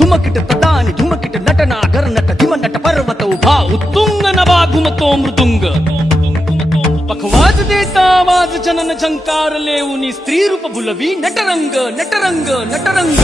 धुमकिट तदानी धुमकिट नटना nut धिम nut पर्वत उभा उत्तुंग नभा घुमतो मृदुंग पखवाज देता आवाज जनन झंकार लेऊनी स्त्री रूप बुलवी नटरंग नटरंग नटरंग